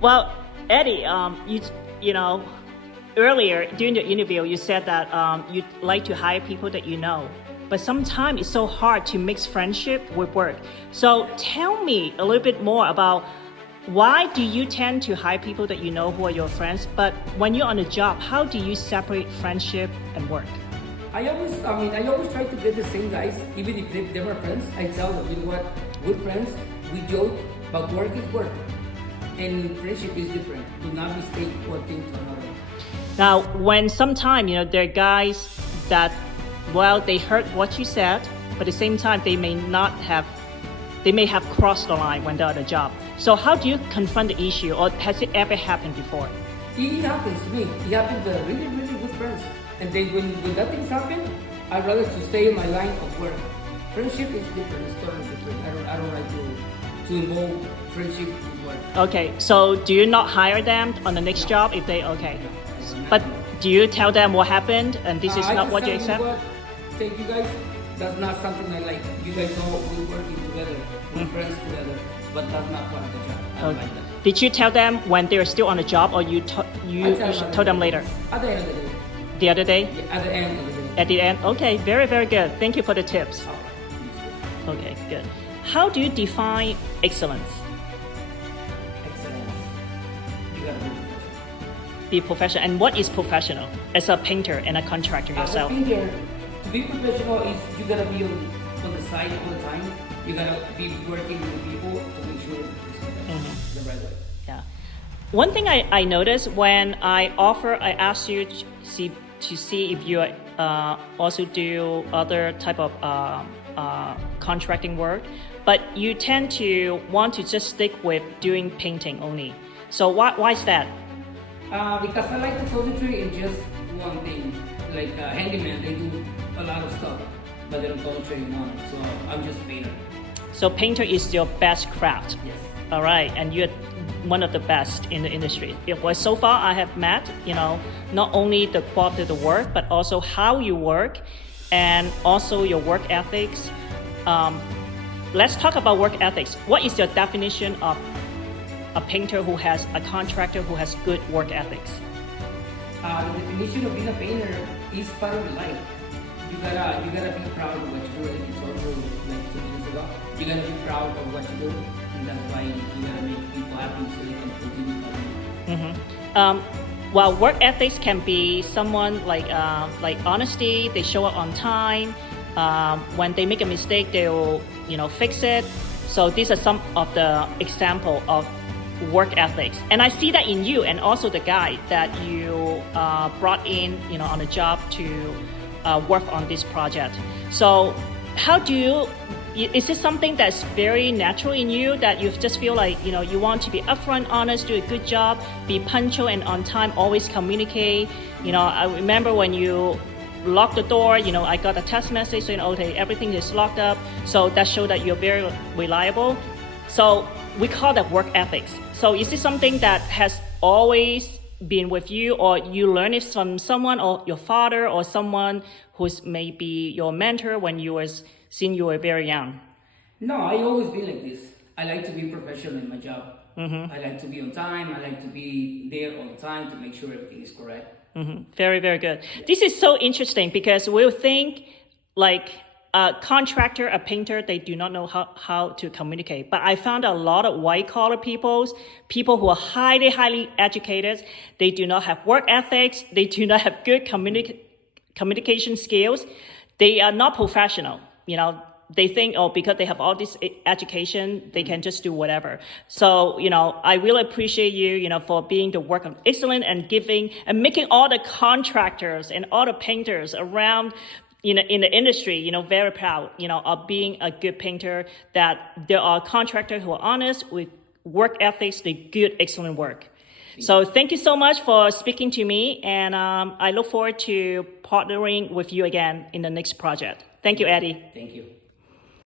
Well, Eddie, you know, earlier during the interview, you said that you like to hire people that you know, but sometimes it's so hard to mix friendship with work. So tell me a little bit more about why do you tend to hire people that you know who are your friends, but when you're on a job, how do you separate friendship and work? I always try to get the same guys, even if they were friends. I tell them, you know what, we're friends, we joke, but work is work. And friendship is different. Do not mistake one thing to another. Now, when sometimes, there are guys that, well, they heard what you said, but at the same time, they may have crossed the line when they're on a job. So how do you confront the issue, or has it ever happened before? It happens to me. It happens to really, really good friends. And then when that things happen, I'd rather to stay in my line of work. Friendship is different. It's totally different. I don't like to involve friendship with work. Okay, so do you not hire them on the next job if they okay? But do you tell them what happened and this is not what you accept? Thank you guys. That's not something I like. You guys know we're working together, we're friends together, but that's not part of the job. I don't like that. Did you tell them when they're still on the job, or you told them later? At the end of the day. The other day? Yeah, at the end of the day. At the end? Okay, very, very good. Thank you for the tips. Okay, good. How do you define excellence? Excellence. You gotta be professional. Be professional. And what is professional as a painter and a contractor yourself? As a painter, to be professional is you gotta be on the side all the time. You gotta be working with people to make sure it's the right way. Yeah. One thing I noticed when I asked you to see if you also do other type of contracting work, but you tend to want to just stick with doing painting only. So why is that? Because I like to concentrate in just one thing. Like handyman, they do a lot of stuff, but they don't concentrate in one. So I'm just a painter. So painter is your best craft. Yes. All right, and you're one of the best in the industry. Well, so far I have met, not only the quality of the work, but also how you work, and also your work ethics. Let's talk about work ethics. What is your definition of a painter a contractor who has good work ethics? The definition of being a painter is part of your life. You gotta be proud of what you do. Like you told me like 2 minutes ago. You gotta be proud of what you do, and that's why you gotta make people happy so they can continue coming. Well, work ethics can be someone like honesty. They show up on time. When they make a mistake, they will fix it. So these are some of the example of work ethics, and I see that in you, and also the guy that you brought in, on a job to work on this project. So how do you? Is this something that's very natural in you, that you just feel like you want to be upfront, honest, do a good job, be punctual and on time, always communicate? I remember when you locked the door, I got a text message saying, okay, everything is locked up. So that showed that you're very reliable. So we call that work ethics. So is this something that has always been with you, or you learned it from someone, or your father, or someone who's maybe your mentor when since you were very young? No, I always been like this. I like to be professional in my job. I like to be on time. I like to be there all the time to make sure everything is correct. Very, very good. This is so interesting because we'll think like a contractor, a painter, they do not know how to communicate. But I found a lot of white-collar people who are highly, highly educated. They do not have work ethics. They do not have good communication skills. They are not professional. They think, because they have all this education, they can just do whatever. So, I really appreciate you, for being the work of excellence and giving and making all the contractors and all the painters around, in the industry, very proud, of being a good painter, that there are contractors who are honest with work ethics, they good, excellent work. So thank you so much for speaking to me, and I look forward to partnering with you again in the next project. Thank you, Eddie. Thank you.